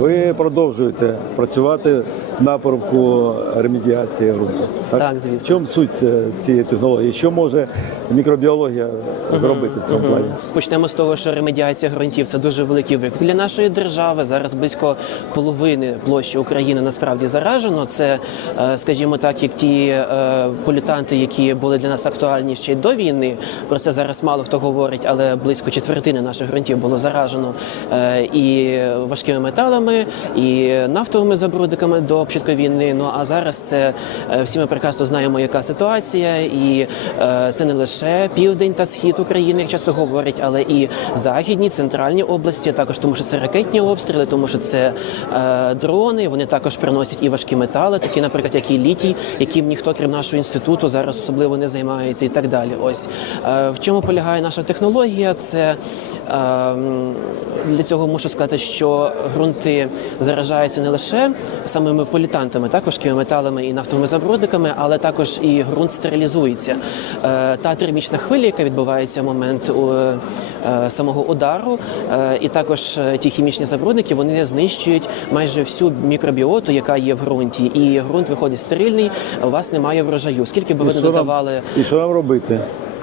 Ви продовжуєте працювати в напрямку ремедіації ґрунту. Так, звісно. В чому суть е, цієї технології? Що може мікробіологія зробити в цьому плані? Почнемо з того, що ремедіація ґрунтів це дуже великий виклик для нашої держави. Зараз близько половини площі України насправді заражено. Це, е, скажімо так, як ті е, політанти, які були для нас актуальні ще й до війни. Про це зараз мало хто говорить, але близько четвертини наших ґрунтів було заражено і важкими металами, і нафтовими забрудниками до початку війни. Ну а зараз це е, всі ми прекрасно знаємо, яка ситуація, і е, це не лише південь та схід України, як часто говорять, але і західні, центральні області, також тому, що це ракетні обстріли, тому що це е, дрони. Вони також приносять і важкі метали, такі, наприклад, як і літій, яким ніхто крім нашого інституту зараз особливо не займається, і так далі. Ось в чому полягає наша технологія? Це Ем, Для цього мушу сказати, що ґрунти заражаються не лише самими політантами, так важкими металами і нафтовими забрудниками, але також і ґрунт стерилізується. Е, Та термічна хвиля, яка відбувається в момент е, е, самого удару, і також ті хімічні забрудники вони знищують майже всю мікробіоту, яка є в ґрунті, і ґрунт виходить стерильний. У вас немає врожаю. Скільки би ви не додавали І що нам робити?